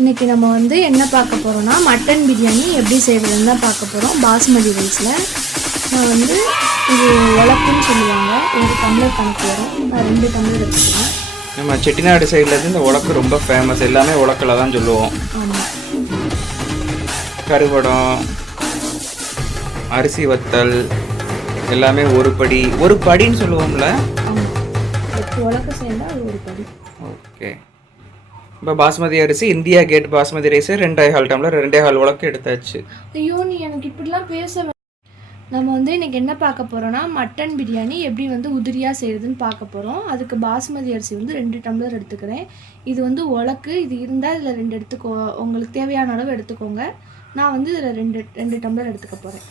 இன்றைக்கி நம்ம வந்து என்ன பார்க்க போகிறோன்னா மட்டன் பிரியாணி எப்படி செய்வதுன்னு தான் பார்க்க போகிறோம். பாஸ்மதி ரைஸில் நான் வந்து இது உலக்குன்னு சொல்லுவாங்க, ஒரு டம்ளர் கணக்கு வரும். நான் 2 டம்ளர் எடுத்துக்கிறேன். நம்ம செட்டிநாடு சைட்லேருந்து இந்த உலக்கு ரொம்ப ஃபேமஸ். எல்லாமே உலக்கில் தான் சொல்லுவோம். ஆமாம், கருவடம், அரிசி வத்தல் எல்லாமே ஒரு படின்னு சொல்லுவோம்ல. ஆமாம், 8 உலக்கு சேர்ந்தால் அது ஒரு படி. ஓகே. இப்போ பாஸ்மதி அரிசி India gate basmati rice 2.5 tumbler 2.5 உலக்கு எடுத்தாச்சு. ஐயோ, நீ எனக்கு இப்படிலாம் பேச. நம்ம வந்து இன்றைக்கி என்ன பார்க்க போகிறோன்னா மட்டன் பிரியாணி எப்படி வந்து உதிரியாக செய்கிறதுன்னு பார்க்க போகிறோம். அதுக்கு பாஸ்மதி அரிசி வந்து 2 டம்ளர் எடுத்துக்கிறேன். இது வந்து உலக்கு, இது இருந்தால் இதில் 2 எடுத்துக்கோ, உங்களுக்கு தேவையான அளவு எடுத்துக்கோங்க. நான் வந்து இதில் 2 டம்ளர் எடுத்துக்க போகிறேன்.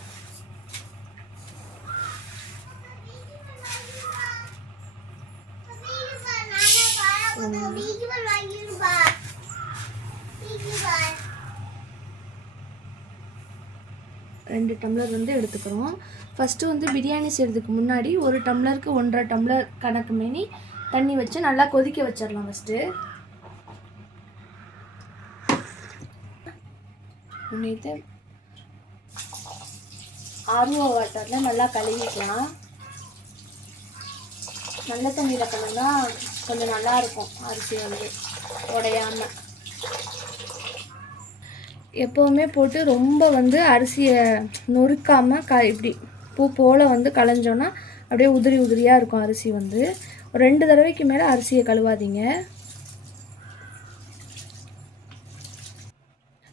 ரெண்டு டம்ளர் வந்து எடுத்துக்கிறோம். ஃபஸ்ட்டு வந்து பிரியாணி செய்கிறதுக்கு முன்னாடி 1 டம்ளருக்கு 1.5 டம்ளர் கணக்கு மேனி தண்ணி வச்சு நல்லா கொதிக்க வச்சிடலாம். ஃபஸ்ட்டு நேற்று ஆர்வ வாட்டரில் நல்லா கழுவிக்கலாம். நல்ல தண்ணியில் கழுவினா கொஞ்சம் நல்லாயிருக்கும், அரிசி வந்து உடையாமல். எப்போவுமே போட்டு ரொம்ப வந்து அரிசியை நொறுக்காமல் இப்படி பூ போல் வந்து களைஞ்சோன்னா அப்படியே உதிரி உதிரியாக இருக்கும் அரிசி. வந்து 2 தடவைக்கு மேலே அரிசியை கழுவாதீங்க.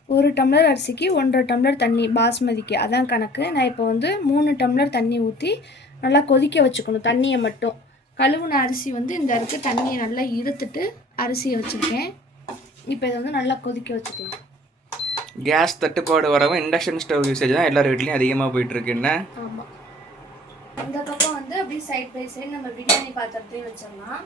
1 டம்ளர் அரிசிக்கு 1.5 டம்ளர் தண்ணி, பாஸ்மதிக்கு அதான் கணக்கு. நான் இப்போ வந்து 3 டம்ளர் தண்ணி ஊற்றி நல்லா கொதிக்க வச்சுக்கணும். தண்ணியை மட்டும் கழுவுன அரிசி வந்து இந்த இடத்துக்கு தண்ணியை நல்லா இருத்துட்டு அரிசியை வச்சுருக்கேன். இப்போ இதை வந்து நல்லா கொதிக்க வச்சுக்கலாம். கேஸ் தட்டுப்பாடு வரவும் இண்டக்ஷன் ஸ்டவ் யூசேஜ் தான் எல்லார் வீட்லேயும் அதிகமாக போயிட்டுருக்கு. என்ன? ஆமாம். இந்த பக்கம் வந்து அப்படியே சைட் பை சைடு நம்ம பிரியாணி பாத்திரத்தையும் வச்சிடலாம்.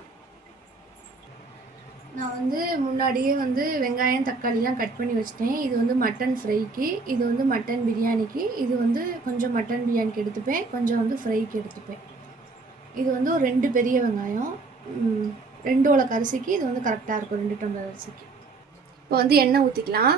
நான் வந்து முன்னாடியே வந்து வெங்காயம் தக்காளிலாம் கட் பண்ணி வச்சிட்டேன். இது வந்து மட்டன் ஃப்ரைக்கு, இது வந்து மட்டன் பிரியாணிக்கு. இது வந்து கொஞ்சம் மட்டன் பிரியாணிக்கு எடுத்துப்பேன், கொஞ்சம் வந்து ஃப்ரைக்கு எடுத்துப்பேன். இது வந்து ஒரு 2 பெரிய வெங்காயம், 2 உலக்கு அரிசிக்கு இது வந்து கரெக்டாக இருக்கும், 2 டம்ளர் அரிசிக்கு. இப்போ வந்து எண்ணெய் ஊற்றிக்கலாம்.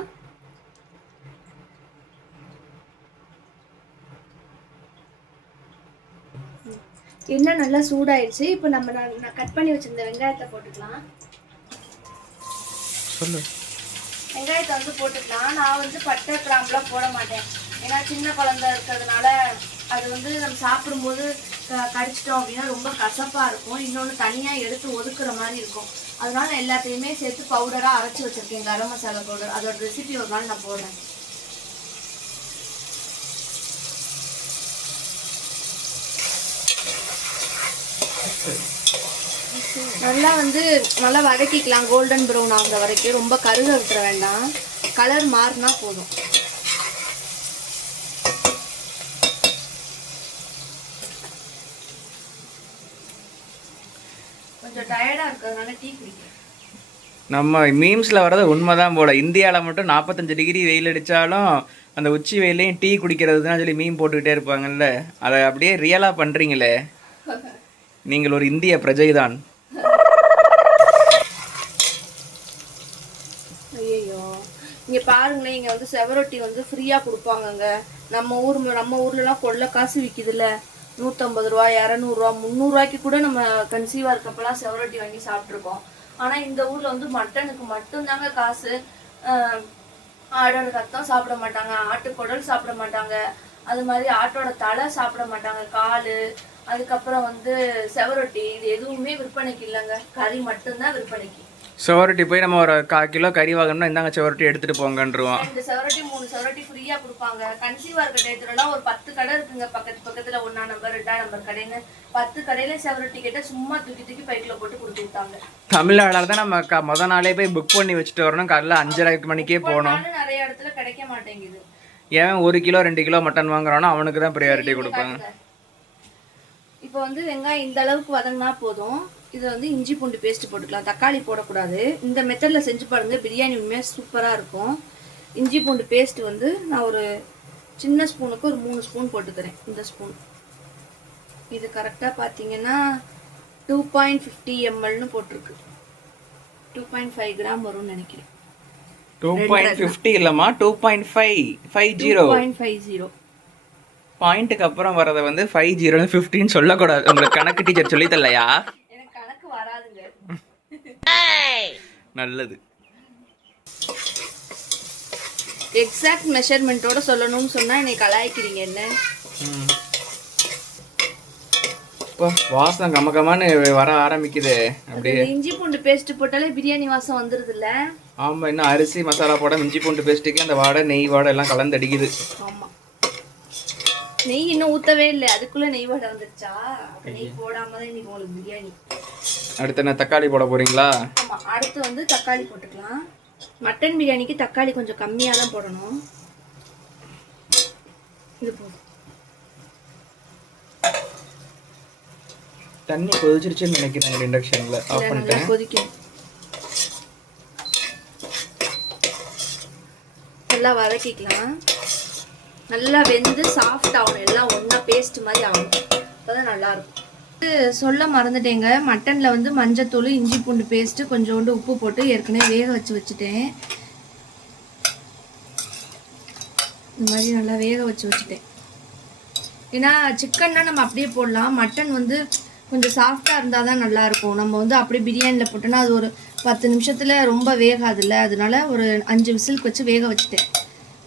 எண்ணெய் நல்லா சூடாயிடுச்சு. இப்போ நம்ம நான் கட் பண்ணி வச்சிருந்த வெங்காயத்தை போட்டுக்கலாம். வெங்காயத்தை வந்து போட்டுக்கலாம். நான் வந்து பட்டை கிராம்புலாம் போட மாட்டேன், ஏன்னா சின்ன குழந்தை இருக்கிறதுனால அது வந்து நம்ம சாப்பிடும்போது கடிச்சிட்டோம் அப்படின்னா ரொம்ப கசப்பாக இருக்கும். இன்னொன்று தனியாக எடுத்து ஒதுக்குற மாதிரி இருக்கும். அதனால எல்லாத்தையுமே சேர்த்து பவுடராக அரைச்சி வச்சுருக்கேன், கரம் மசாலா பவுடர். அதோட ரெசிபி ஒரு நாள் நான் போடுறேன். நல்லா வதக்கிக்கலாம், கோல்டன் ப்ரௌன் ஆகுற வரைக்கும். ரொம்ப கருக விட்டுற வேண்டாம், கலர் மாறினா போதும். கொஞ்சம் டயர்டாக இருக்கிறதுனால டீ குடிக்கிறேன். நம்ம மீம்ஸில் வரது உண்மைதான் போல. இந்தியாவில் மட்டும் 45 டிகிரி வெயில் அடித்தாலும் அந்த உச்சி வெயிலையும் டீ குடிக்கிறது தான் சொல்லி மீம் போட்டுக்கிட்டே இருப்பாங்கல்ல. அதை அப்படியே ரியலாக பண்ணுறீங்களே. நீங்கள் ஒரு இந்திய பிரஜை தான். ஐயோ, இங்கே பாருங்களேன், இங்கே வந்து செவரொட்டி வந்து ஃப்ரீயாக கொடுப்பாங்கங்க. நம்ம ஊர்லலாம் கொள்ள காசு விற்கிதுல்ல, 150 ரூபா, 200 ரூபா, 300 ரூபாய்க்கு கூட நம்ம கன்சீவாக இருக்கப்பெல்லாம் செவரொட்டி வாங்கி சாப்பிட்ருக்கோம். ஆனால் இந்த ஊரில் வந்து மட்டனுக்கு மட்டும்தாங்க காசு. ஆடோட ரத்தம் சாப்பிட மாட்டாங்க, ஆட்டுக்குடல் சாப்பிட மாட்டாங்க, அது மாதிரி ஆட்டோட தலை சாப்பிட மாட்டாங்க, கால், அதுக்கப்புறம் வந்து செவரொட்டி, இது எதுவுமே விற்பனைக்கு இல்லைங்க. கறி மட்டும்தான் விற்பனைக்கு. செவரொட்டி போய் நம்ம ஒரு 1/4 கிலோ கறி வாங்கணும்னா இந்தாங்க செவரொட்டி எடுத்துகிட்டு போங்கன்றுவோம். 2 செவரொட்டி 3 செவரொட்டி ஃப்ரீயாக கொடுப்பாங்க. கன்சீவாக இருக்க டயத்துலலாம் ஒரு 10 கடை இருக்குங்க பக்கத்தில் 1ஆம் நம்பர் 2ஆம் நம்பர் கடைன்னு. 10 கடையில் செவரொட்டி கேட்டால் சும்மா தூக்கி பைக்கில் போட்டு கொடுத்து விட்டாங்க. தமிழ்நாட்டில் தான் நம்ம முதல் நாளே போய் புக் பண்ணி வச்சுட்டு வரணும். காலையில் 5:30 மணிக்கே போகணும். நிறைய இடத்துல கிடைக்க மாட்டேங்குது. ஏன் 1 கிலோ 2 கிலோ மட்டன் வாங்குறானோ அவனுக்கு தான் ப்ரையாரிட்டி கொடுப்பாங்க. இப்போ வந்து வெங்காயம் இந்த அளவுக்கு வதங்கினா போதும். இதை வந்து இஞ்சி பூண்டு பேஸ்ட் போட்டுக்கலாம், தக்காளி போடக்கூடாது. இந்த மெத்தடில் செஞ்சு பாருங்க, பிரியாணி உண்மையாக சூப்பராக இருக்கும். இஞ்சி பூண்டு பேஸ்ட் வந்து நான் ஒரு சின்ன ஸ்பூனுக்கு ஒரு 3 ஸ்பூன் போட்டுக்கிறேன். இந்த ஸ்பூன் இது கரெக்டாக பார்த்தீங்கன்னா 2.50 mlன்னு போட்டிருக்கு. 2.5 கிராம் வரும்னு நினைக்கிறேன். 2.50 இல்லம்மா 2.50 2.50. பாயிண்ட்டுக்கு அப்புறம் வரதை வந்து 50 15 சொல்லக்கூடாது. உங்களுக்கு கணக்கு டீச்சர் சொல்லி தரலையா? எனக்கு கணக்கு வராதுங்க. நல்லது. எக்ஸாக்ட் மெஷர்மெண்ட்டோட சொல்லணும்னு சொன்னா என்னை கலாய்க்கிறீங்க என்ன? வாசனை கமகமான்னு வர ஆரம்பிக்குது. அப்படியே இஞ்சி பூண்டு பேஸ்ட் போட்டாலே பிரியாணி வாசம் வந்துருது இல்ல? ஆமா, இன்னும் அரிசி மசாலா போட இஞ்சி பூண்டு பேஸ்ட்டுக்கு அந்த வாடை நெய் வாடை எல்லாம் கலந்து அடிக்குது. ஆமா, நெய் இன்னும் ஊத்தவே இல்லை, அதுக்குள்ள நெய் வாடை வந்துருச்சா? நெய் போடாம தான் இன்னைக்கு உங்களுக்கு பிரியாணி. அடுத்து என்ன தக்காளி போட போறீங்களா? ஆமா, அடுத்து வந்து தக்காளி போட்டுக்கலாம். மட்டன் பிரியாணிக்கு தக்காளி கொஞ்சம் கம்மியா தான் போடணும். இது போதும். தண்ணி கொதிச்சிருச்சுன்னு நினைக்கிறேன். இண்டக்ஷன்ல ஆஃப் பண்ணிட்டேன். கொதிக்கும். நல்லா வதக்கிக்கலாம். நல்லா வெந்து சாஃப்ட் ஆகணும், எல்லாம் ஒன்றா பேஸ்ட் மாதிரி ஆகணும். அப்போதான் நல்லா இருக்கும். சொல்ல மறந்துட்டேங்க, மட்டனில் வந்து மஞ்சத்தூள், இஞ்சி பூண்டு பேஸ்ட்டு, கொஞ்சோண்டு உப்பு போட்டு ஏற்கனவே வேக வச்சுட்டேன். இந்த மாதிரி நல்லா வேக வச்சுட்டேன். ஏன்னா சிக்கன்னா நம்ம அப்படியே போடலாம், மட்டன் வந்து கொஞ்சம் சாஃப்டாக இருந்தால் தான் நல்லாயிருக்கும். நம்ம வந்து அப்படியே பிரியாணியில் போட்டோன்னா அது ஒரு 10 நிமிஷத்தில் ரொம்ப வேகாதுல்ல, அதனால ஒரு 5 விசிலுக்கு வச்சு வேக வச்சுட்டேன்.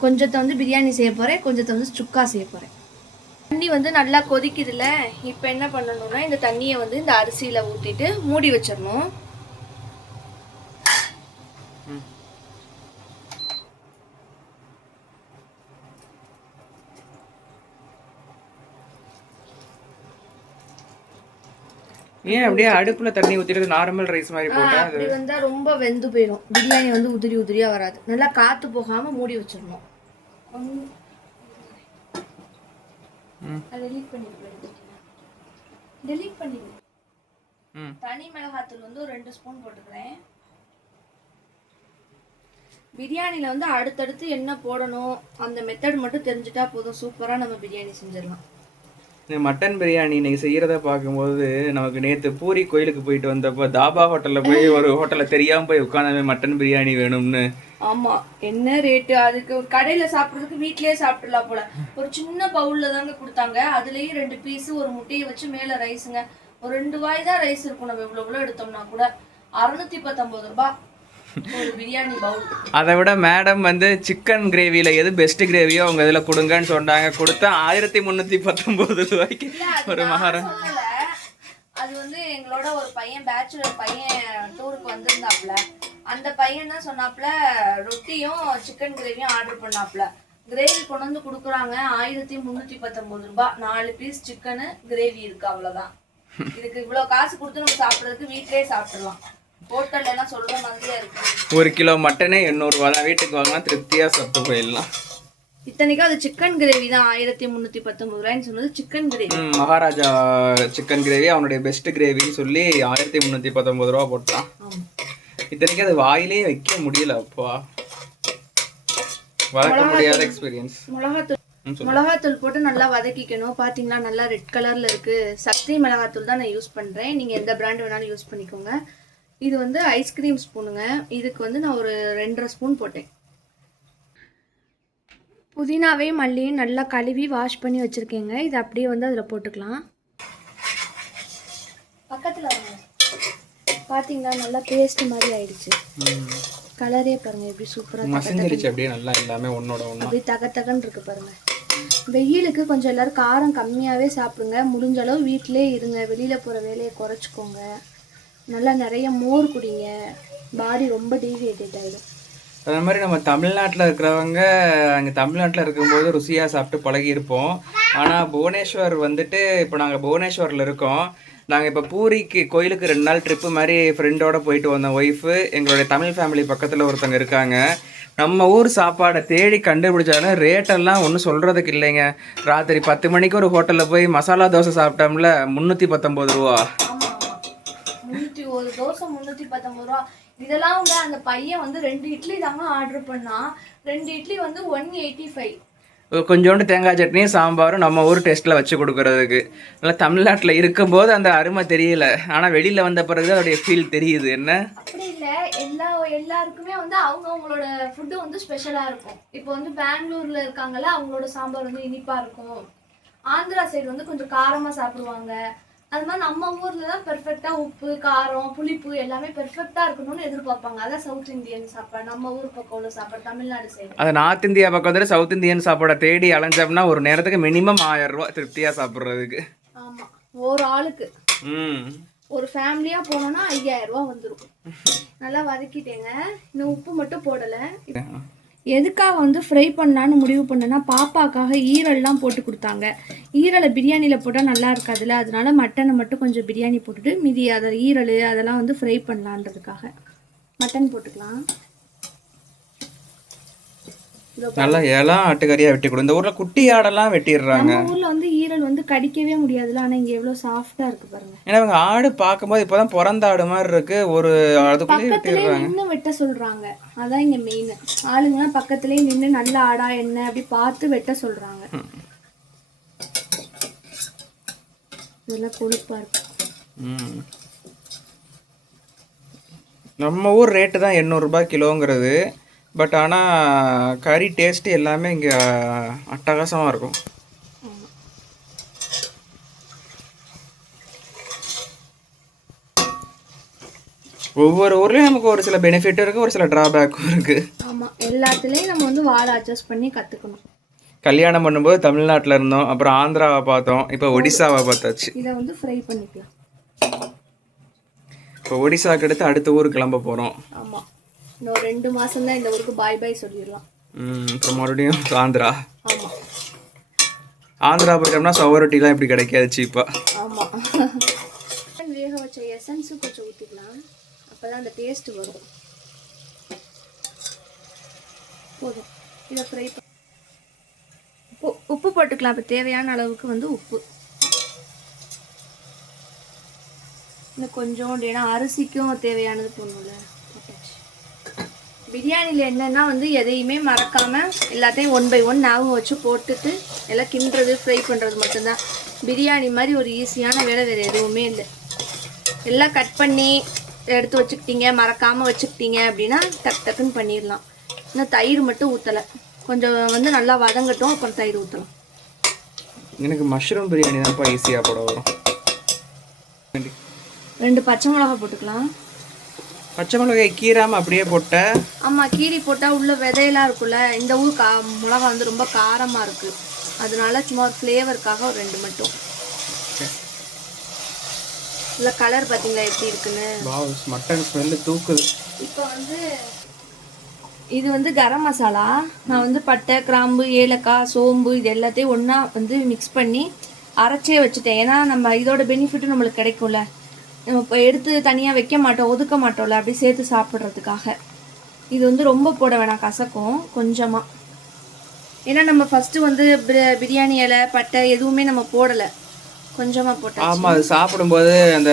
கொஞ்சத்தை வந்து பிரியாணி செய்ய போகிறேன், கொஞ்சத்தை வந்து சுக்கா செய்ய போகிறேன். தண்ணி வந்து நல்லா கொதிக்குதுல்ல, இப்போ என்ன பண்ணணும்னா இந்த தண்ணியை வந்து இந்த அரிசியில் ஊற்றிட்டு மூடி வச்சிடணும். ஏன் அப்படியே அடுப்புல தண்ணி ஊத்திட்டு நார்மல் ரைஸ் மாதிரி போட்டா அப்படி வந்தா ரொம்ப வெந்து போயிடும். பிரியாணி வந்து உதிரி உதிரியா வராது. நல்லா காத்து போகாம மூடி வச்சிடணும். டெலீட் பண்ணிடு. தனி மிளகாத்தூள் வந்து ஒரு 2 ஸ்பூன் போட்டுக்கிறேன். பிரியாணில வந்து அடுத்தடுத்து என்ன போடணும் அந்த மெத்தட் மட்டும் தெரிஞ்சுட்டா போதும், சூப்பரா நம்ம பிரியாணி செஞ்சிடலாம். மட்டன் பிரியாணி இன்னைக்கு செய்யறத பார்க்கும்போது நமக்கு நேற்று பூரி கோயிலுக்கு போயிட்டு வந்தப்போ தாபா ஹோட்டலில் போய் ஒரு ஹோட்டலில் தெரியாமல் போய் உட்காந்து மட்டன் பிரியாணி வேணும்னு. ஆமா, என்ன ரேட்டு அதுக்கு? கடையில சாப்பிட்றதுக்கு வீட்லயே சாப்பிடலாம் போல. ஒரு சின்ன பவுல்ல தாங்க கொடுத்தாங்க, அதுலயும் 2 பீஸ் ஒரு முட்டையை வச்சு மேல ரைஸுங்க. ஒரு 2 வாய் தான் ரைஸ் இருக்கும். நம்ம இவ்வளவு எடுத்தோம்னா கூட 619 ரூபாய் ஒரு பிரியாணி பவுல். அதை விட மேடம் வந்து சிக்கன் கிரேவியில எது பெஸ்ட் கிரேவியோ அவங்க இதில் கொடுங்கன்னு சொன்னாங்க. கொடுத்தா 1319 ரூபாய்க்கு ஒரு மகாரம். அது வந்து எங்களோட ஒரு பையன், பேச்சுலர் பையன் டூருக்கு வந்திருந்தாப்ல. அந்த பையன் தான் சொன்னாப்ல ரொட்டியும் சிக்கன் கிரேவியும் ஆர்டர் பண்ணாப்ல. கிரேவி கொண்டு வந்து கொடுக்குறாங்க 1319 ரூபாய். 4 பீஸ் சிக்கனு, கிரேவி இருக்கு, அவ்வளவுதான். இதுக்கு இவ்வளவு காசு கொடுத்து நம்ம சாப்பிட்றதுக்கு வீட்லயே சாப்பிடலாம். ஹோட்டல்ல எல்லாம் சொல்ற மாதிரியா இருக்கு. 1 கிலோ மட்டனே 800 ரூபா தான். வீட்டுக்கு வாங்கினா திருப்தியா சாப்பிட்டு போயிடலாம். இத்தனைக்கும் அது சிக்கன் கிரேவி தான். 1319 ரூபாய்ன்னு சொன்னது chicken gravy. Maharaja chicken gravy அவனுடைய பெஸ்ட் கிரேவின்னு சொல்லி 1319 ரூபா போட்டான். இத்தனைக்கும் அது வாயிலே வைக்க முடியல. அப்பா வளர்க்க முடியாத எக்ஸ்பீரியன்ஸ். மிளகாத்தூள் போட்டு நல்லா வதக்கிக்கணும். பாத்தீங்களா நல்லா ரெட் கலர்ல இருக்கு. சக்தி மிளகாத்தூள் தான் நான் யூஸ் பண்றேன். நீங்க எந்த பிராண்ட் வேணாலும் யூஸ் பண்ணிக்கோங்க. இது வந்து ஐஸ்கிரீம் ஸ்பூனுங்க. இதுக்கு வந்து நான் ஒரு 2.5 ஸ்பூன் போட்டேன். புதினாவே மல்லியும் நல்லா கழுவி வாஷ் பண்ணி வச்சுருக்கேங்க. இது அப்படியே வந்து அதில் போட்டுக்கலாம். பக்கத்தில் பார்த்தீங்களா நல்லா பேஸ்ட் மாதிரி ஆயிடுச்சு. கலரே பாருங்க எப்படி சூப்பராக மசிஞ்சிருச்சு. அப்படியே நல்லா எல்லாமே ஒன்னோட ஒன்று அப்படியே தகன்னு இருக்கு பாருங்க. வெயிலுக்கு கொஞ்சம் எல்லாரும் காரம் கம்மியாகவே சாப்பிடுங்க. முடிஞ்ச அளவு வீட்டிலே இருங்க. வெளியில் போகிற வேலையை குறைச்சிக்கோங்க. நல்லா நிறைய மோர் குடிங்க. பாடி ரொம்ப டீஹைட்ரேட் ஆகிடும். அது மாதிரி நம்ம தமிழ்நாட்டில் இருக்கிறவங்க அங்கே தமிழ்நாட்டில் இருக்கும்போது ருசியாக சாப்பிட்டு பழகியிருப்போம். ஆனால் புவனேஸ்வர் வந்துட்டு இப்போ நாங்கள் புவனேஸ்வரில் இருக்கோம். நாங்கள் இப்போ பூரிக்கு கோயிலுக்கு 2 நாள் ட்ரிப்பு மாதிரி ஃப்ரெண்டோடு போயிட்டு வந்தோம். ஒய்ஃபு எங்களுடைய தமிழ் ஃபேமிலி பக்கத்தில் ஒருத்தங்க இருக்காங்க. நம்ம ஊர் சாப்பாடை தேடி கண்டுபிடிச்சாலும் ரேட்டெல்லாம் ஒன்றும் சொல்கிறதுக்கு இல்லைங்க. ராத்திரி 10 மணிக்கு ஒரு ஹோட்டலில் போய் மசாலா தோசை சாப்பிட்டோம்ல 319 ரூபா. ஒரு தோசை 319 ரூபா. இதெல்லாம் விட அந்த பையன் வந்து 2 இட்லி தாங்க ஆர்டர் பண்ணா. 2 இட்லி வந்து 185. கொஞ்சோண்டு தேங்காய் சட்னியும் சாம்பாரும் நம்ம ஊர் டேஸ்ட்டில் வச்சு கொடுக்கறதுக்கு. நல்லா தமிழ்நாட்டில் இருக்கும்போது அந்த அருமை தெரியல, ஆனால் வெளியில் வந்த பிறகு அதோடைய ஃபீல் தெரியுது. என்ன அப்படி இல்லை, எல்லாருக்குமே வந்து அவங்களோட ஃபுட்டு வந்து ஸ்பெஷலாக இருக்கும். இப்போ வந்து பெங்களூரில் இருக்காங்கல்ல, அவங்களோட சாம்பார் வந்து இனிப்பாக இருக்கும். ஆந்திரா சைடு வந்து கொஞ்சம் காரமாக சாப்பிடுவாங்க. அது மாதிரி நம்ம ஊரில் தான் பெர்ஃபெக்டாக உப்பு காரம் புளிப்பு எல்லாமே பெர்ஃபெக்டாக இருக்கணும்னு எதிர்பார்ப்பாங்க. அதான் சவுத் இந்தியன் சாப்பாடு, நம்ம ஊர் பக்கம் உள்ள சாப்பாடு, தமிழ்நாடு சைடு. அது நார்த் இந்தியா பக்கம் வந்துட்டு சவுத் இந்தியன் சாப்பாடை தேடி அலைஞ்சோம்னா ஒரு நேரத்துக்கு மினிமம் 1000 ரூபா திருப்தியாக சாப்பிட்றதுக்கு. ஆமாம், ஒரு ஆளுக்கு ஒரு ஃபேமிலியாக போனோன்னா 5000 ரூபா வந்துடும். நல்லா வதக்கிட்டேங்க, இன்னும் உப்பு மட்டும் போடலை. எதுக்காக வந்து ஃப்ரை பண்ணலான்னு முடிவு பண்ணேன்னா, பாப்பாக்காக ஈரல்லாம் போட்டு கொடுத்தாங்க. ஈரலை பிரியாணியில் போட்டால் நல்லா இருக்காதுல்ல, அதனால மட்டனை மட்டும் கொஞ்சம் பிரியாணி போட்டுட்டு மீதி அதை ஈரல் அதெல்லாம் வந்து ஃப்ரை பண்ணலான்றதுக்காக மட்டன் போட்டுக்கலாம். நல்லா இலம் ஆட்டுக்கறியா வெட்டி கொடு. இந்த ஊர்ல குட்டி ஆடெல்லாம் வெட்டிடுறாங்க. நம்ம ஊர்ல வந்து ஈரல் வந்து கடிக்கவே முடியாதுல, ஆனா இங்க எவ்வளவு சாஃப்டா இருக்கு பாருங்க. ஏன்னா இவங்க ஆடு பார்க்கும்போது இப்பதான் பிறந்த ஆடு மாதிரி இருக்கு. ஒரு அதுக்குள்ளே வெட்டிடுறாங்க, நின்று வெட்ட சொல்றாங்க. அதான் இங்க மெயின். ஆளுங்கலாம் பக்கத்துலயே நின்று நல்ல ஆடா என்ன அப்படி பார்த்து வெட்ட சொல்றாங்க. இதெல்லாம் கொழுப்பா இருக்கு. நம்ம ஊர் ரேட்டு தான் 800 ரூபாய் கிலோங்கிறது. பட் ஆனால் கறி டேஸ்ட்டு எல்லாமே இங்கே அட்டகாசமாக இருக்கும். ஒவ்வொரு ஊர்லேயும் நமக்கு ஒரு சில பெனிஃபிட்டும் இருக்குது, ஒரு சில ட்ராபேக்கும் இருக்குது. ஆமாம், எல்லாத்துலேயும் நம்ம வந்து வாழை அட்ஜஸ்ட் பண்ணி கற்றுக்கணும். கல்யாணம் பண்ணும்போது தமிழ்நாட்டில் இருந்தோம், அப்புறம் ஆந்திராவை பார்த்தோம், இப்போ ஒடிசாவை பார்த்தாச்சு. இதை வந்து ஃப்ரை பண்ணிக்கலாம். இப்போ ஒடிசாவுக்கு அடுத்த ஊருக்கு கிளம்ப போகிறோம். ஆமாம், இன்னும் 2 மாதம் தான் இந்த ஊருக்கு பாய் பாய் சொல்லிடலாம். அப்புறம் மறுபடியும் ஆந்திரா. ஆமாம், ஆந்திரா போயிட்டோம்னா சவரொட்டிலாம் இப்படி கிடைக்காது சீப்பாக. ஆமாம், வேக வச்ச எசன்ஸும் கொஞ்சம் ஊற்றிக்கலாம், அப்போ தான் அந்த டேஸ்ட்டு வரும். போதும், இதை ஃப்ரை உப்பு போட்டுக்கலாம். இப்போ தேவையான அளவுக்கு வந்து உப்பு இன்னும் கொஞ்சோண்டு, ஏன்னா அரிசிக்கும் தேவையானது போடணும்ல. பிரியாணியில் என்னென்னா வந்து எதையுமே மறக்காமல் எல்லாத்தையும் 1 by 1 ஞாபகம் வச்சு போட்டுட்டு எல்லாம் கிண்டுறது ஃப்ரை பண்ணுறது மட்டும்தான். பிரியாணி மாதிரி ஒரு ஈஸியான வேலை வேறு எதுவுமே இல்லை. எல்லாம் கட் பண்ணி எடுத்து வச்சுக்கிட்டீங்க, மறக்காமல் வச்சுக்கிட்டீங்க அப்படின்னா டக்குன்னு பண்ணிடலாம். இன்னும் தயிர் மட்டும் ஊற்றலை, கொஞ்சம் வந்து நல்லா வதங்கட்டும், அப்புறம் தயிர் ஊற்றலாம். எனக்கு மஷ்ரூம் பிரியாணி தான்ப்பா ஈஸியாக போட வரும். 2 பச்சை மிளகா போட்டுக்கலாம். பச்சை மிளகாய் கீராமல் அப்படியே போட்டேன். ஆமாம், கீரி போட்டால் உள்ள விதையெல்லாம் இருக்குல்ல. இந்த ஊர் மிளகா வந்து ரொம்ப காரமாக இருக்குது, அதனால சும்மா ஒரு ஃப்ளேவருக்காக ஒரு 2 மட்டும். இல்லை கலர் பார்த்தீங்களா எப்படி இருக்குன்னு. மட்டன் ஸ்மெல்லு தூக்குது. இப்போ வந்து இது வந்து கரம் மசாலா. நான் வந்து பட்டை கிராம்பு ஏலக்காய் சோம்பு இது எல்லாத்தையும் ஒன்றா வந்து மிக்ஸ் பண்ணி அரைச்சே வச்சுட்டேன். ஏன்னா நம்ம இதோட பெனிஃபிட்டும் நம்மளுக்கு கிடைக்கும்ல. நம்ம இப்போ எடுத்து தனியாக வைக்க மாட்டோம், ஒதுக்க மாட்டோம்ல, அப்படி சேர்த்து சாப்பிட்றதுக்காக. இது வந்து ரொம்ப போட வேணாம், கசக்கும் கொஞ்சமாக. ஏன்னா நம்ம ஃபஸ்ட்டு வந்து பிரியாணி இலை பட்டை எதுவுமே நம்ம போடலை, கொஞ்சமாக போட்டோம். ஆமாம், அது சாப்பிடும்போது அந்த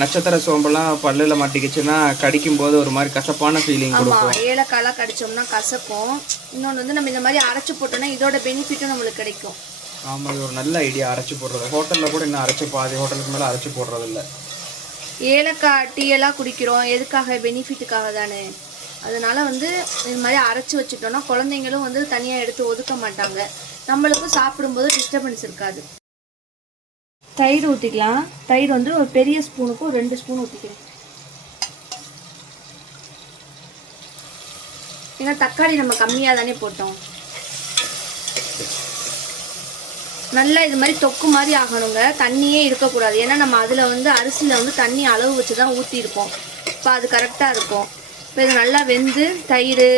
நட்சத்திர சோம்பெல்லாம் பல்லில் மாட்டிக்கிச்சுன்னா கடிக்கும் போது ஒரு மாதிரி கசப்பான ஃபீலிங் கொடுக்கும். ஆமாம், ஏலக்காயெல்லாம் கடிச்சோம்னா கசக்கும். இன்னொன்று வந்து நம்ம இந்த மாதிரி அரைச்சி போட்டோம்னா இதோட பெனிஃபிட்டும் நம்மளுக்கு கிடைக்கும். ஆமாம், இது ஒரு நல்ல ஐடியா, அரைச்சி போடுறது. ஹோட்டலில் கூட இன்னும் அரைச்சி பாதி ஹோட்டலுக்கு மேலே அரைச்சி போடுறதில்ல. ஏலக்காய் டீ எல்லாம் குடிக்கிறோம் எதுக்காக? பெனிஃபிட்டுக்காக தானே. அதனால வந்து இது மாதிரி அரைச்சி வச்சுட்டோம்னா குழந்தைங்களும் வந்து தனியாக எடுத்து ஒதுக்க மாட்டாங்க, நம்மளுக்கும் சாப்பிடும்போது டிஸ்டர்பன்ஸ் இருக்காது. தயிர் ஊற்றிக்கலாம். தயிர் வந்து ஒரு பெரிய ஸ்பூனுக்கும் 2 ஸ்பூன் ஊற்றிக்கிறேன். ஏன்னா தக்காளி நம்ம கம்மியாக தானே போட்டோம். நல்லா இது மாதிரி தொக்கு மாதிரி ஆகணுங்க, தண்ணியே இருக்கக்கூடாது. ஏன்னா நம்ம அதில் வந்து அரிசியில் வந்து தண்ணி அளவு வச்சு தான் ஊற்றிருப்போம். இப்போ அது கரெக்டாக இருக்கும். இப்போ இது நல்லா வெந்து தயிர்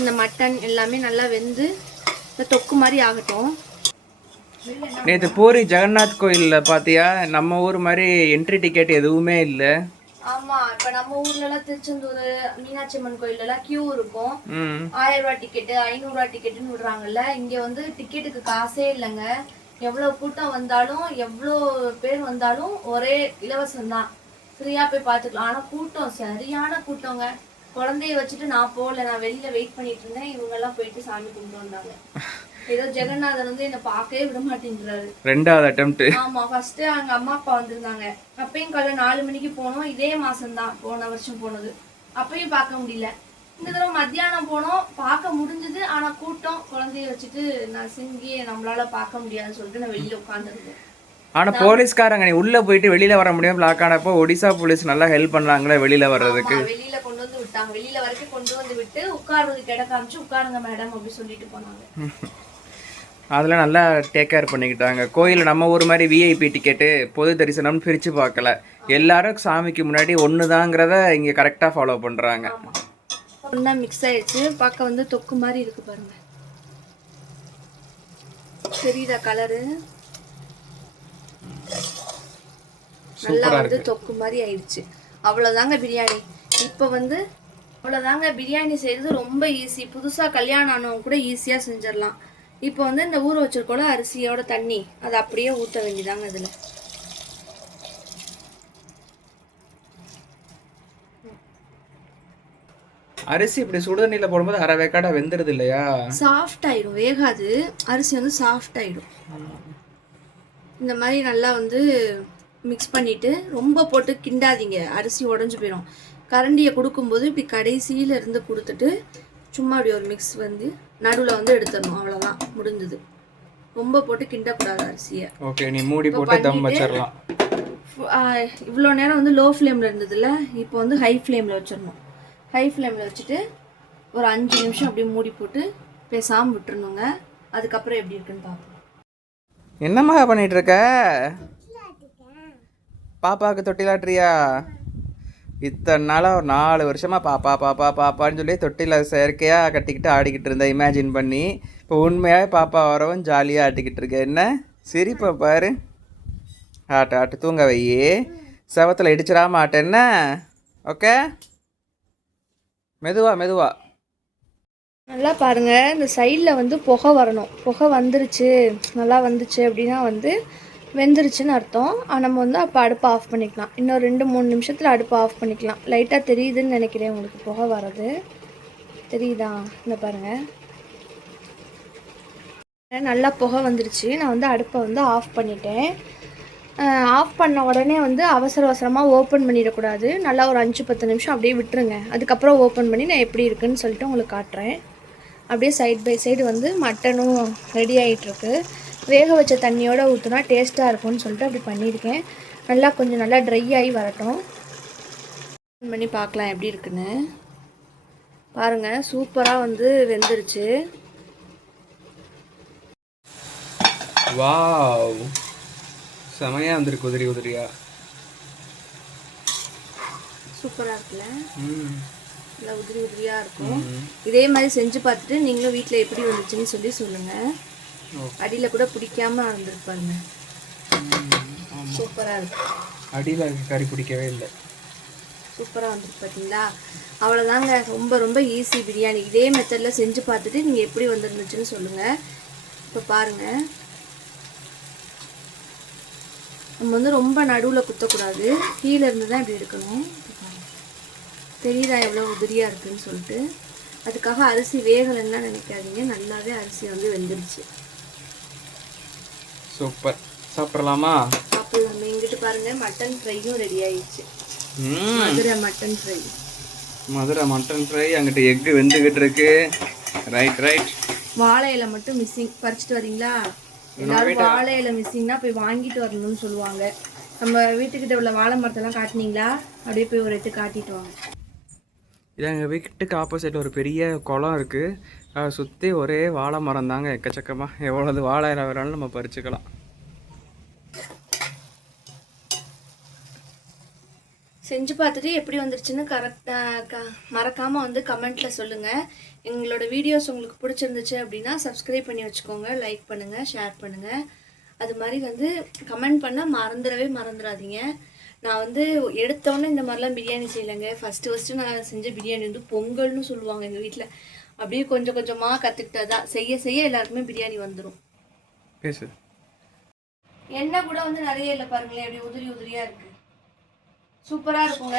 இந்த மட்டன் எல்லாமே நல்லா வெந்து இந்த தொக்கு மாதிரி ஆகட்டும். நேற்று பூரி ஜெகநாத் கோயிலில் பார்த்தியா, நம்ம ஊர் மாதிரி என்ட்ரி டிக்கெட் எதுவுமே இல்லை. ஆமாம், இப்போ நம்ம ஊர்லலாம் திருச்செந்தூர் மீனாட்சி அம்மன் கோயிலெல்லாம் கியூ இருக்கும். 1000 ரூபா டிக்கெட்டு 500 ரூபா டிக்கெட்டுன்னு விடுறாங்கல்ல. இங்கே வந்து டிக்கெட்டுக்கு காசே இல்லைங்க. எவ்வளோ கூட்டம் வந்தாலும் எவ்வளோ பேர் வந்தாலும் ஒரே இலவசம்தான், ஃப்ரீயாக போய் பார்த்துக்கலாம். ஆனால் கூட்டம் சரியான கூட்டங்க. குழந்தைய வச்சுட்டு நான் போகல, நான் வெளியில் வெயிட் பண்ணிட்டு இருந்தேன். இவங்கெல்லாம் போயிட்டு சாமி கும்பிட்டு வந்தாங்க. ஏதோ ஜெகநாதன் வந்து என்ன பார்க்கவே விட மாட்டேங்கிறாரு. 2வது அட்டெம்ப்ட். ஆமா, ஃபர்ஸ்ட் அங்க அம்மா அப்பா வந்திருந்தாங்க. அப்பயும் காலைல 4 மணிக்கு போனோம். இதே மாசம் தான் போன வருஷம் போனது. அப்பயும் பார்க்க முடியல. இந்த தடவை மத்தியானம் போனோம், பார்க்க முடிஞ்சது. ஆனா கூட்டம், குழந்தைய வச்சுட்டு நான் சிங்கி நம்மளால பார்க்க முடியாதுன்னு சொல்லிட்டு நான் வெளியில உட்காந்துருக்கேன். ஆனா போலீஸ்காரங்க நீ உள்ள போயிட்டு வெளியில வர முடியாம லாக் ஆனப்போ ஒடிசா போலீஸ் நல்லா ஹெல்ப் பண்ணாங்களே வெளியில வர்றதுக்கு. வெளியில கொண்டு வந்து விட்டாங்க. வெளியில வரைக்கும் கொண்டு வந்து விட்டு உட்கார்றதுக்கு இடம் காமிச்சு உட்காருங்க மேடம் அப்படி சொல்லிட்டு போனாங்க. அதெல்லாம் நல்லா டேக் கேர் பண்ணிக்கிட்டாங்க. கோயில் நம்ம ஊர் மாதிரி விஐபி டிக்கெட்டு பொது தரிசனம்னு பிரித்து பார்க்கல. எல்லாரும் சாமிக்கு முன்னாடி ஒண்ணுதாங்கிறத இங்கே கரெக்டாக ஃபாலோ பண்ணுறாங்க. ஒன்றா மிக்ஸ் ஆயிடுச்சு. பார்க்க வந்து தொக்கு மாதிரி இருக்கு பாருங்க. தெரியுதா கலரு? நல்லா வந்து தொக்கு மாதிரி ஆயிடுச்சு. அவ்வளோதாங்க பிரியாணி. இப்போ வந்து அவ்வளோதாங்க பிரியாணி செய்கிறது ரொம்ப ஈஸி. புதுசாக கல்யாணம் ஆனவங்க கூட ஈஸியாக செஞ்சிடலாம். இப்போ வந்து இந்த ஊற வச்சிருக்கோல அரிசியோட தண்ணி அதை அப்படியே ஊற்ற வேண்டியதாங்க இதில். அரிசி இப்படி சுடுதண்ணியில் போடும்போது அரை வேக்காடாக வெந்துடுது இல்லையா? சாஃப்ட் ஆயிடும். வேகாது, அரிசி வந்து சாஃப்ட் ஆயிடும். இந்த மாதிரி நல்லா வந்து மிக்ஸ் பண்ணிவிட்டு ரொம்ப போட்டு கிண்டாதீங்க, அரிசி உடஞ்சி போயிடும். கரண்டியை கொடுக்கும்போது இப்படி கடைசியில் இருந்து கொடுத்துட்டு சும்மா அப்படி ஒரு மிக்ஸ் வந்து நடுவில் வந்து எடுத்துடணும். அவ்வளோதான், முடிஞ்சது. ரொம்ப போட்டு கிண்டக்கூடாது அரிசியை. ஓகே, நீ மூடி போட்டு தம் வச்சிடலாம். இவ்வளோ நேரம் வந்து லோ ஃப்ளேமில் இருந்ததில்ல, இப்போ வந்து ஹை ஃப்ளேமில் வச்சிடணும். ஹை ஃப்ளேமில் வச்சுட்டு ஒரு 5 நிமிஷம் அப்படியே மூடி போட்டு பேசாமல் விட்டுருணுங்க. அதுக்கப்புறம் எப்படி இருக்குன்னு பார்ப்போம். என்னம்மா பண்ணிட்டு இருக்க? பாப்பாவுக்கு தொட்டிலாட்டுறியா? இத்தனை நாளாக ஒரு 4 வருஷமாக பாப்பா பாப்பா பாப்பான்னு சொல்லி தொட்டியில் செயற்கையாக கட்டிக்கிட்டு ஆடிக்கிட்டு இருந்தேன் இமேஜின் பண்ணி. இப்போ உண்மையாக பாப்பா வரவும் ஜாலியாக ஆட்டிக்கிட்டு இருக்கேன். என்ன சிரிப்பா பாரு. ஆட்டு ஆட்டு, தூங்க வையே. செவத்தில் இடிச்சிடாம ஆட்டு. என்ன? ஓகே, மெதுவா மெதுவா. நல்லா பாருங்கள், இந்த சைடில் வந்து புகை வரணும். புகை வந்துருச்சு, நல்லா வந்துச்சு அப்படின்னா வந்து வெந்துருச்சுன்னு அர்த்தம். நம்ம வந்து அப்போ அடுப்பை ஆஃப் பண்ணிக்கலாம். இன்னும் 2-3 நிமிஷத்தில் அடுப்பை ஆஃப் பண்ணிக்கலாம். லைட்டாக தெரியுதுன்னு நினைக்கிறேன் உங்களுக்கு புகை வர்றது. தெரியுதா? இந்த பாருங்கள், நல்லா புகை வந்துருச்சு. நான் வந்து அடுப்பை வந்து ஆஃப் பண்ணிட்டேன். ஆஃப் பண்ண உடனே வந்து அவசர அவசரமாக ஓப்பன் பண்ணிடக்கூடாது. நல்லா ஒரு 5-10 நிமிஷம் அப்படியே விட்டுருங்க. அதுக்கப்புறம் ஓப்பன் பண்ணி நான் எப்படி இருக்குன்னு சொல்லிட்டு உங்களுக்கு காட்டுறேன். அப்படியே சைட் பை சைடு வந்து மட்டனும் ரெடி ஆகிட்டுருக்கு. வேக வச்ச தண்ணியோடு ஊற்றினா டேஸ்ட்டாக இருக்கும்னு சொல்லிட்டு அப்படி பண்ணியிருக்கேன். நல்லா கொஞ்சம் நல்லா ட்ரை ஆகி வரட்டும். ஓப்பன் பண்ணி பார்க்கலாம் எப்படி இருக்குன்னு. பாருங்கள், சூப்பராக வந்து வெந்துருச்சு. வாவ், செமையாக வந்துருக்கு உதிரி உதிரியா. சூப்பராக இருக்குல்ல? நல்லா உதிரி உதிரியாக இருக்கும். இதே மாதிரி செஞ்சு பார்த்துட்டு நீங்களும் வீட்டில் எப்படி வந்துச்சுன்னு சொல்லி சொல்லுங்கள். அடியில் கூட பிடிக்காம இருந்திருப்பாருங்க. சூப்பராக இருக்கு. அடியில் கறி பிடிக்கவே இல்லை. சூப்பராக வந்துருக்கு பார்த்தீங்களா? அவ்வளோதாங்க, ரொம்ப ரொம்ப ஈஸி பிரியாணி. இதே மெத்தடில் செஞ்சு பார்த்துட்டு நீங்கள் எப்படி வந்துருந்துச்சுன்னு சொல்லுங்கள். இப்போ பாருங்கள், நம்ம வந்து ரொம்ப நடுவில் குத்தக்கூடாது, கீழே இருந்து தான் இப்படி எடுக்கணும். தெரியுதா எவ்வளோ உதிரியாக இருக்குதுன்னு சொல்லிட்டு? அதுக்காக அரிசி வேகலைன்னா நினைக்காதீங்க, நல்லாவே அரிசி வந்து வெந்துருச்சு. சூப்பர், சாப்பிடலாமா? சாப்பிடலாமே. இங்கிட்டு பாருங்கள், மட்டன் ஃப்ரையும் ரெடி ஆயிடுச்சு. Madurai mutton fry. Madurai mutton fry. அங்கிட்டு எக்கு வெந்துக்கிட்டு இருக்கு. Right right. வாழை இலை மட்டும் மிஸ்ஸிங். பறிச்சுட்டு வரீங்களா? எல்லாரும் வாழை இலை மிஸ்ஸிங்னா போய் வாங்கிட்டு வரணும்னு சொல்லுவாங்க. நம்ம வீட்டுக்கிட்ட உள்ள வாழை மரத்தெல்லாம் காட்டினீங்களா? அப்படியே போய் ஒரு எட்டு காட்டிட்டு வாங்க. இது எங்கள் வீட்டுக்கு ஆப்போசிட்டில் ஒரு பெரிய குளம் இருக்குது. அதை சுற்றி ஒரே வாழை மரம் தாங்க, எக்கச்சக்கமாக. எவ்வளவு வாழை இலை வேணாலும் நம்ம பறிச்சுக்கலாம். செஞ்சு பார்த்துட்டு எப்படி வந்துருச்சுன்னு மறக்காமல் வந்து கமெண்ட்டில் சொல்லுங்கள். எங்களோட வீடியோஸ் உங்களுக்கு பிடிச்சிருந்துச்சு அப்படின்னா சப்ஸ்கிரைப் பண்ணி வச்சுக்கோங்க, லைக் பண்ணுங்கள், ஷேர் பண்ணுங்கள். அது மாதிரி வந்து கமெண்ட் பண்ண மறந்துடாதீங்க. நான் வந்து எடுத்தோன்னே இந்த மாதிரிலாம் பிரியாணி செய்யலைங்க. ஃபஸ்ட்டு நான் செஞ்ச பிரியாணி வந்து பொங்கல்னு சொல்லுவாங்க எங்கள் வீட்டில். அப்படியே கொஞ்சம் கொஞ்சமாக கற்றுக்கிட்டதான். செய்ய எல்லாருக்குமே பிரியாணி வந்துடும். பேசு. எண்ணெய் கூட வந்து நிறைய இல்லை பாருங்களேன், அப்படி உதிரி உதிரியாக இருக்குது. சூப்பராக இருக்குங்க.